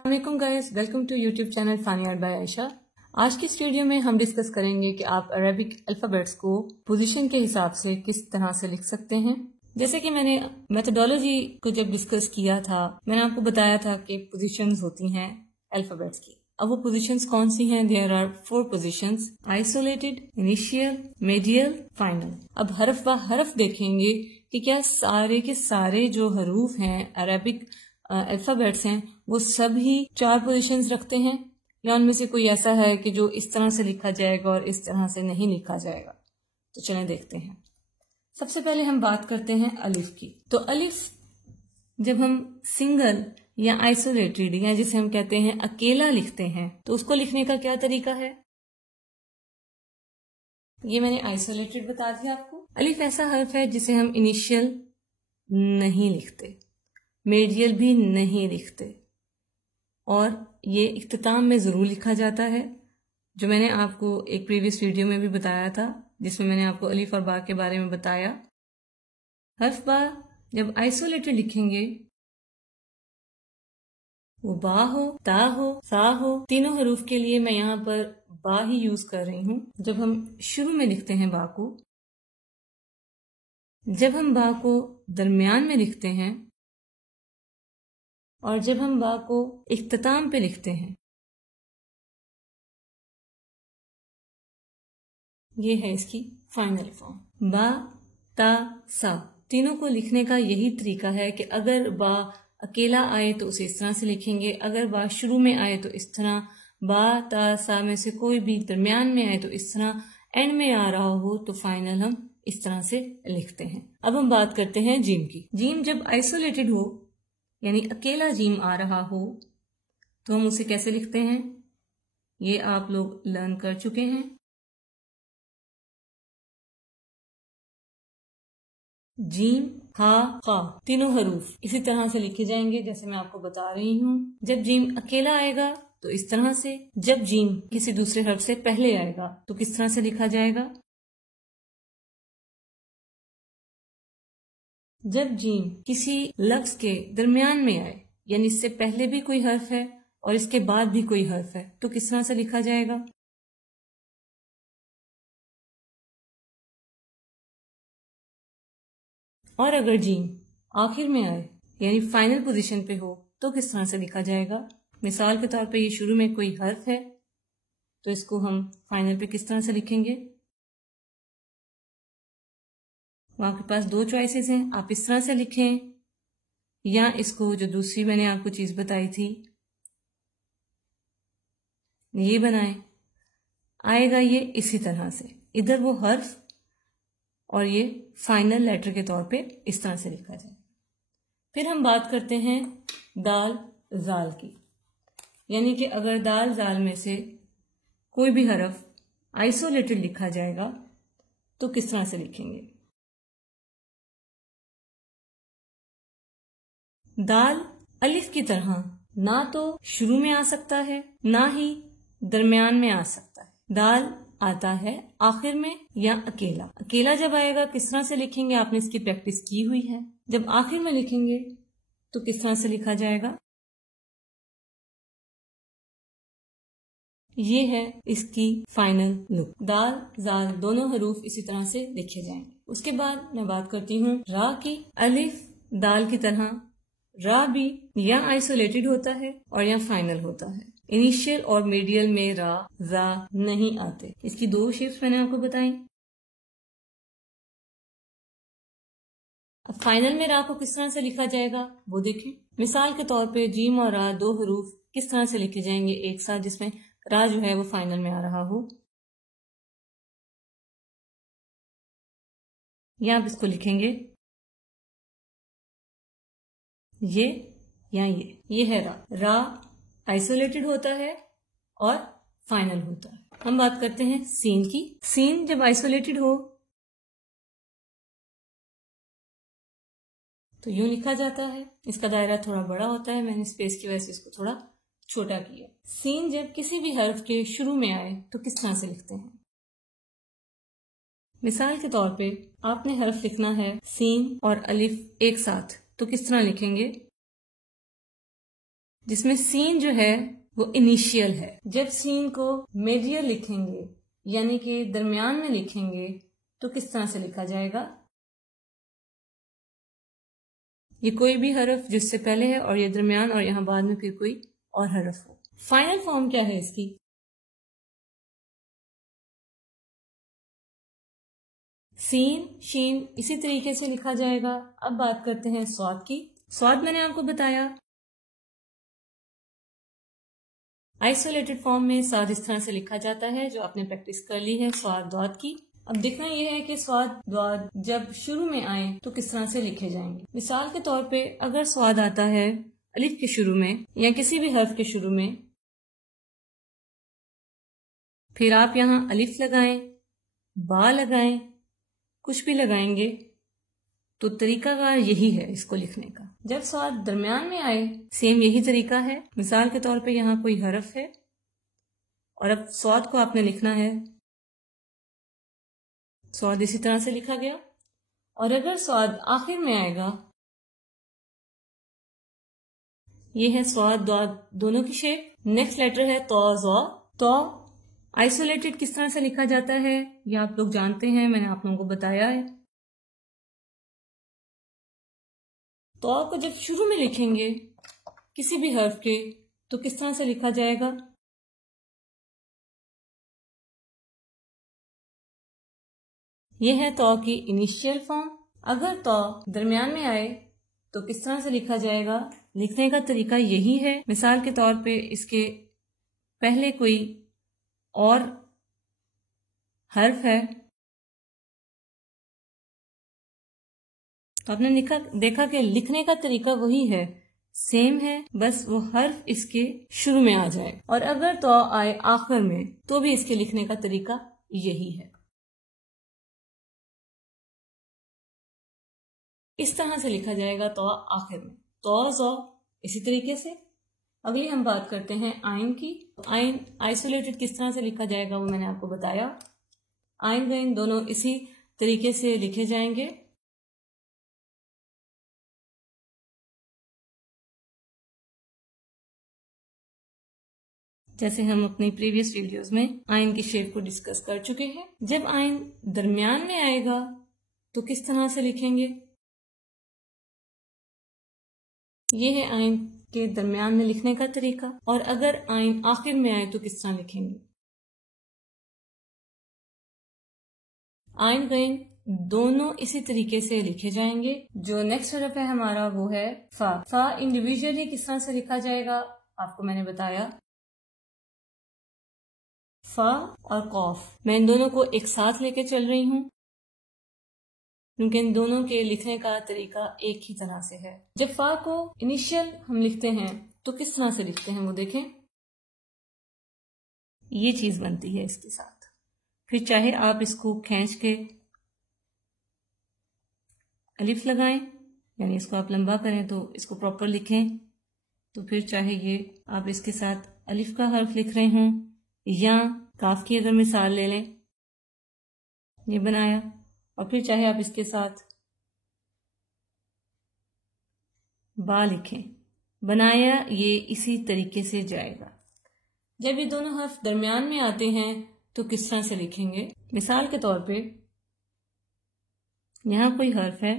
अस्सलामुअलैकुम guys, welcome to YouTube channel funny art by Ayesha. आज की इस वीडियो में हम डिस्कस करेंगे कि आप अरेबिक अल्फाबेट्स को पोजीशन के हिसाब से किस तरह से लिख सकते हैं। जैसे कि मैंने मेथोडोलॉजी को जब डिस्कस किया था, मैंने आपको बताया था कि पोजीशंस होती हैं अल्फाबेट्स की। अब वो पोजीशंस कौन सी हैं? There are 4 positions: isolated, initial, medial, final. अब हरफ ब हरफ देखेंगे कि क्या सारे के सारे जो हरूफ हैं अरेबिक अल्फाबेट्स हैं वो सभी 4 पोजीशंस रखते हैं, या उनमें से कोई ऐसा है कि जो इस तरह से लिखा जाएगा और इस तरह से नहीं लिखा जाएगा। तो चलें देखते हैं। सबसे पहले हम बात करते हैं अलिफ की। तो अलिफ जब हम सिंगल या आइसोलेटेड या जिसे हम कहते हैं अकेला लिखते हैं तो उसको लिखने का क्या तरीका है? ये मैंने आइसोलेटेड बता दिया आपको। अलिफ ऐसा हर्फ है जिसे हम इनिशियल नहीं लिखते, मीडियल भी नहीं लिखते, और ये इख्तिताम में जरूर लिखा जाता है, जो मैंने आपको एक प्रीवियस वीडियो में भी बताया था जिसमें मैंने आपको अलिफ और बा के बारे में बताया। हर्फ बा जब आइसोलेटेड लिखेंगे, वो बा हो, ता हो, सा हो, तीनों हरूफ के लिए मैं यहाँ पर बा ही यूज कर रही हूँ। जब हम शुरू में लिखते हैं बा को, जब हम बा को दरमियान में लिखते हैं और जब हम बा को इख्तिताम पे लिखते हैं, ये है इसकी फाइनल फॉर्म। बा, ता, सा तीनों को लिखने का यही तरीका है कि अगर बा अकेला आए तो उसे इस तरह से लिखेंगे, अगर बा शुरू में आए तो इस तरह, बा, ता, सा में से कोई भी दरमियान में आए तो इस तरह, एंड में आ रहा हो तो फाइनल हम इस तरह से लिखते हैं। अब हम बात करते हैं जीम की। जीम जब आइसोलेटेड हो यानी अकेला जीम आ रहा हो तो हम उसे कैसे लिखते हैं, ये आप लोग लर्न कर चुके हैं। जीम, हा, खा तीनों हरूफ इसी तरह से लिखे जाएंगे जैसे मैं आपको बता रही हूँ। जब जीम अकेला आएगा तो इस तरह से, जब जीम किसी दूसरे हर्फ से पहले आएगा तो किस तरह से लिखा जाएगा। जब जीम किसी लफ्ज के दरमियान में आए यानी इससे पहले भी कोई हर्फ है और इसके बाद भी कोई हर्फ है तो किस तरह से लिखा जाएगा। और अगर जीम आखिर में आए यानी फाइनल पोजीशन पे हो तो किस तरह से लिखा जाएगा। मिसाल के तौर पे ये शुरू में कोई हर्फ है तो इसको हम फाइनल पे किस तरह से लिखेंगे। आपके पास 2 चॉइसेस हैं, आप इस तरह से लिखें या इसको जो दूसरी मैंने आपको चीज बताई थी ये बनाएं। आएगा ये इसी तरह से, इधर वो हर्फ और ये फाइनल लेटर के तौर पे इस तरह से लिखा जाए। फिर हम बात करते हैं दाल जाल की, यानी कि अगर दाल जाल में से कोई भी हरफ आइसोलेटेड लिखा जाएगा तो किस तरह से लिखेंगे। दाल अलिफ की तरह ना तो शुरू में आ सकता है ना ही दरमियान में आ सकता है। दाल आता है आखिर में या अकेला। अकेला जब आएगा किस तरह से लिखेंगे, आपने इसकी प्रैक्टिस की हुई है। जब आखिर में लिखेंगे तो किस तरह से लिखा जाएगा। ये है इसकी फाइनल लुक। दाल जाल दोनों हरूफ इसी तरह से लिखे जाएंगे। उसके बाद मैं बात करती हूँ रा की। अलिफ दाल की तरह रा भी या आइसोलेटेड होता है और या फाइनल होता है। इनिशियल और मीडियल में रा जा नहीं आते। इसकी 2 शेप्स मैंने आपको बताई। अब फाइनल में रा को किस तरह से लिखा जाएगा वो देखें। मिसाल के तौर पे जीम और रा 2 हरूफ किस तरह से लिखे जाएंगे एक साथ, जिसमें रा जो है वो फाइनल में आ रहा हो। या आप इसको लिखेंगे ये या ये है रा। रा आइसोलेटेड होता है और फाइनल होता है। हम बात करते हैं सीन की। सीन जब आइसोलेटेड हो तो यूं लिखा जाता है। इसका दायरा थोड़ा बड़ा होता है, मैंने स्पेस की वजह से इसको थोड़ा छोटा किया। सीन जब किसी भी हर्फ के शुरू में आए तो किस तरह से लिखते हैं। मिसाल के तौर पे आपने हर्फ लिखना है सीन और अलिफ एक साथ तो किस तरह लिखेंगे। जिसमें सीन जो है वो इनिशियल है। जब सीन को मीडियल लिखेंगे यानी कि दरमियान में लिखेंगे तो किस तरह से लिखा जाएगा? ये कोई भी हरफ जिससे पहले है और ये दरमियान और यहां बाद में फिर कोई और हरफ हो। फाइनल फॉर्म क्या है इसकी? सीन शीन इसी तरीके से लिखा जाएगा। अब बात करते हैं स्वाद की। स्वाद मैंने आपको बताया आइसोलेटेड फॉर्म में स्वाद इस तरह से लिखा जाता है, जो आपने प्रैक्टिस कर ली है स्वाद द्वाद की। अब देखना यह है कि स्वाद द्वाद जब शुरू में आए तो किस तरह से लिखे जाएंगे। मिसाल के तौर पे अगर स्वाद आता है अलिफ के शुरू में या किसी भी हर्फ के शुरू में, फिर आप यहाँ अलिफ लगाएं, बा लगाएं, कुछ भी लगाएंगे तो तरीकाकार यही है इसको लिखने का। जब स्वाद दरमियान में आए सेम यही तरीका है। मिसाल के तौर पे यहाँ कोई हरफ है और अब स्वाद को आपने लिखना है, स्वाद इसी तरह से लिखा गया। और अगर स्वाद आखिर में आएगा, ये है स्वाद द्वाद दोनों की शेप। नेक्स्ट लेटर है तो ज़ौ। तो आइसोलेटेड किस तरह से लिखा जाता है ये आप लोग जानते हैं, मैंने आप लोगों को बताया है। तो को जब शुरू में लिखेंगे किसी भी हर्फ के तो किस तरह से लिखा जाएगा? यह है तो की इनिशियल फॉर्म। अगर तो दरमियान में आए तो किस तरह से लिखा जाएगा? लिखने का तरीका यही है। मिसाल के तौर पे इसके पहले कोई और हर्फ है तो आपने देखा कि लिखने का तरीका वही है, सेम है, बस वो हर्फ इसके शुरू में आ जाए। और अगर तो आए आखिर में तो भी इसके लिखने का तरीका यही है। इस तरह से लिखा जाएगा तो आखिर में। तो ज़ौ इसी तरीके से। अगली हम बात करते हैं आइन की। आइन आइसोलेटेड किस तरह से लिखा जाएगा वो मैंने आपको बताया। आइन गैन दोनों इसी तरीके से लिखे जाएंगे। जैसे हम अपनी प्रीवियस वीडियोस में आइन की शेप को डिस्कस कर चुके हैं। जब आइन दरमियान में आएगा तो किस तरह से लिखेंगे? ये है आइन के दरमियान में लिखने का तरीका। और अगर आइन आखिर में आए तो किस तरह लिखेंगे? आइन गैन दोनों इसी तरीके से लिखे जाएंगे। जो नेक्स्ट हरफ है हमारा वो है फा। फा इंडिविजुअली किस तरह से लिखा जाएगा आपको मैंने बताया। फा और कॉफ मैं इन दोनों को एक साथ लेके चल रही हूं क्योंकि इन दोनों के लिखने का तरीका एक ही तरह से है। जब फा को इनिशियल हम लिखते हैं तो किस तरह से लिखते हैं वो देखें। ये चीज बनती है इसके साथ। फिर चाहे आप इसको खींच के अलिफ लगाएं, यानी इसको आप लंबा करें तो इसको प्रॉपर लिखें, तो फिर चाहे ये आप इसके साथ अलिफ का हर्फ लिख रहे हों या काफ की अगर मिसाल ले लें, ये बनाया, और फिर चाहे आप इसके साथ बा लिखें, बनाया, ये इसी तरीके से जाएगा। जब ये दोनों हर्फ दरमियान में आते हैं तो किस तरह से लिखेंगे। मिसाल के तौर पे यहां कोई हर्फ है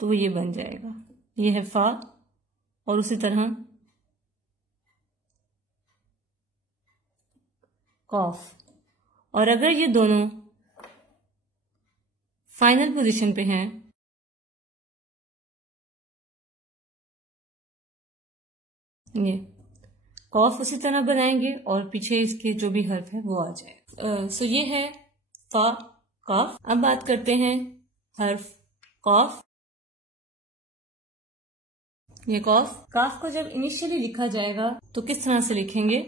तो ये बन जाएगा, ये है फा, और उसी तरह कॉफ। और अगर ये दोनों फाइनल पोजीशन पे हैं ये कॉफ उसी तरह बनाएंगे और पीछे इसके जो भी हर्फ है वो आ जाए। सो ये है फा काफ। अब बात करते हैं हर्फ कॉफ। ये कॉफ काफ को जब इनिशियली लिखा जाएगा तो किस तरह से लिखेंगे।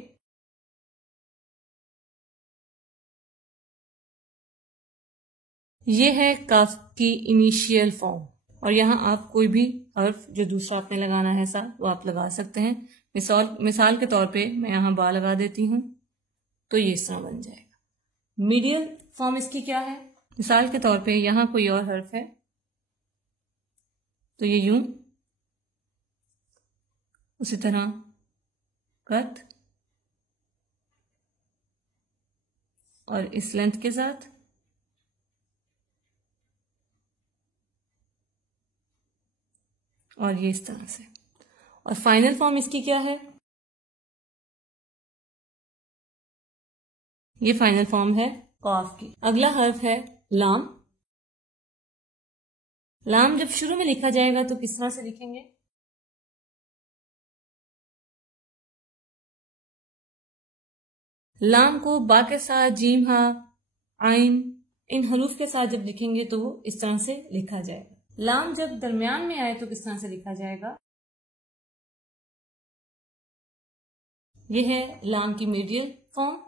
ये है काफ की इनिशियल फॉर्म, और यहाँ आप कोई भी हर्फ जो दूसरा आपने लगाना है सा वो आप लगा सकते हैं। मिसाल के तौर पे मैं यहाँ बा लगा देती हूँ तो ये इस तरह बन जाएगा। मीडियल फॉर्म इसकी क्या है। मिसाल के तौर पे यहाँ कोई और हर्फ है तो ये यूं, उसी तरह कट और इस लेंथ के साथ, और ये इस तरह से। और फाइनल फॉर्म इसकी क्या है? ये फाइनल फॉर्म है कॉफ की। अगला हर्फ है लाम। लाम जब शुरू में लिखा जाएगा तो किस तरह से लिखेंगे? लाम को बा के साथ, जीम, हा, आइन, इन हरूफ के साथ जब लिखेंगे तो वो इस तरह से लिखा जाएगा। लाम जब दरमियान में आए तो किस तरह से लिखा जाएगा? यह है लाम की मीडियल फॉर्म,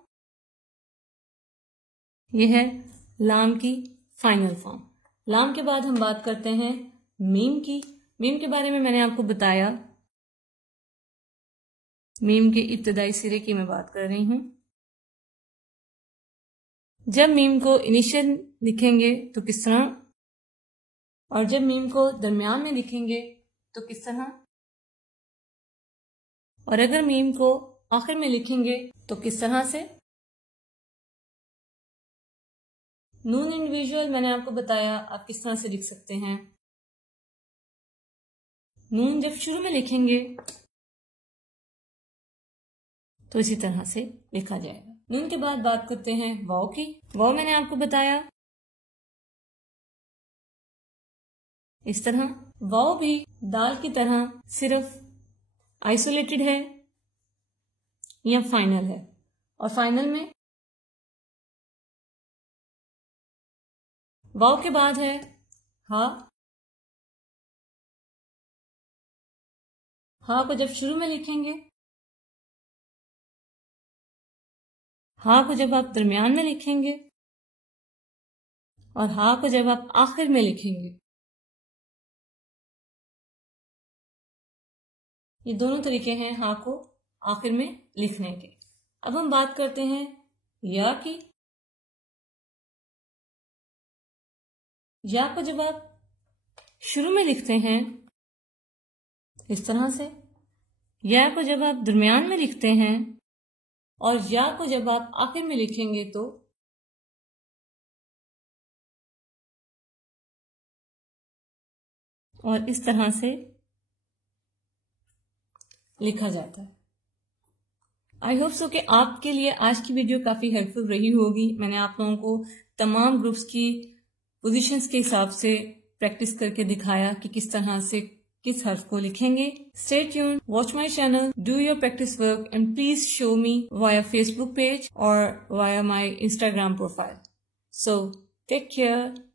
यह है लाम की फाइनल फॉर्म। लाम के बाद हम बात करते हैं मीम की। मीम के बारे में मैंने आपको बताया, मीम के इब्तदाई सिरे की मैं बात कर रही हूं। जब मीम को इनिशियल लिखेंगे तो किस तरह, और जब मीम को दरमियान में लिखेंगे तो किस तरह, और अगर मीम को आखिर में लिखेंगे तो किस तरह से। नून इंडिविजुअल मैंने आपको बताया आप किस तरह से लिख सकते हैं। नून जब शुरू में लिखेंगे तो इसी तरह से लिखा जाएगा। नून के बाद बात करते हैं वाव की। वाव मैंने आपको बताया इस तरह। वाव भी दाल की तरह सिर्फ आइसोलेटेड है या फाइनल है, और फाइनल में वाव के बाद है हा। हा को जब शुरू में लिखेंगे, हा को जब आप दरमियान में लिखेंगे, और हा को जब आप आखिर में लिखेंगे, ये दोनों तरीके हैं हा को आखिर में लिखने के। अब हम बात करते हैं या की। या को जब आप शुरू में लिखते हैं इस तरह से, या को जब आप दरमियान में लिखते हैं, और या को जब आप आखिर में लिखेंगे तो और इस तरह से लिखा जाता है। आई होप सो कि आपके लिए आज की वीडियो काफी हेल्पफुल रही होगी। मैंने आप लोगों को तमाम ग्रुप्स की पोजीशंस के हिसाब से प्रैक्टिस करके दिखाया कि किस तरह से किस हर्फ को लिखेंगे। Stay tuned, watch my channel, do your practice work, and please show me via Facebook page or via my Instagram profile. So take care.